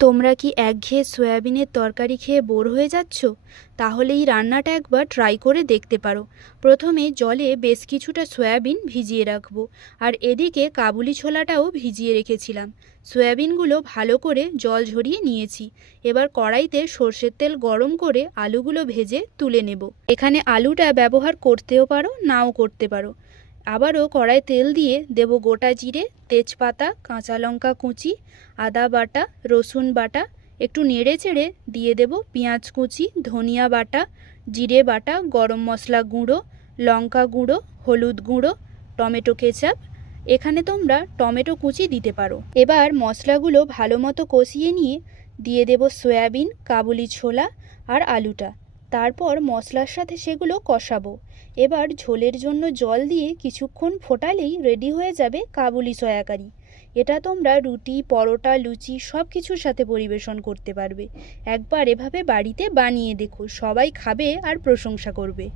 তোমরা কি একঘেয়ে সয়াবিনের তরকারি খেয়ে বোর হয়ে যাচ্ছ? তাহলে এই রান্নাটা একবার ট্রাই করে দেখতে পারো। প্রথমে জলে বেশ কিছুটা সয়াবিন ভিজিয়ে রাখবো, আর এদিকে কাবুলি ছোলাটাও ভিজিয়ে রেখেছিলাম। সয়াবিনগুলো ভালো করে জল ঝরিয়ে নিয়েছি। এবার কড়াইতে সর্ষের তেল গরম করে আলুগুলো ভেজে তুলে নেব। এখানে আলুটা ব্যবহার করতেও পারো, নাও করতে পারো। আবারও কড়াই তেল দিয়ে দেব গোটা জিরে, তেজপাতা, কাঁচা লঙ্কা কুচি, আদা বাটা, রসুন বাটা। একটু নেড়ে চেড়ে দিয়ে দেব পেঁয়াজ কুচি, ধনিয়া বাটা, জিরে বাটা, গরম মশলা গুঁড়ো, লঙ্কা গুঁড়ো, হলুদ গুঁড়ো, টমেটো কেচাপ। এখানে তোমরা টমেটো কুচি দিতে পারো। এবার মশলাগুলো ভালো মতো কষিয়ে নিয়ে দিয়ে দেব সয়াবিন, কাবুলি ছোলা আর আলুটা। তারপর মশলার সাথে সেগুলো কষাবো। এবার ঝোলের জন্য জল দিয়ে কিছুক্ষণ ফোটালেই রেডি হয়ে যাবে কাবুলি সয়া কারি। এটা তোমরা রুটি, পরোটা, লুচি সব কিছুর সাথে পরিবেশন করতে পারবে। একবার এভাবে বাড়িতে বানিয়ে দেখো, সবাই খাবে আর প্রশংসা করবে।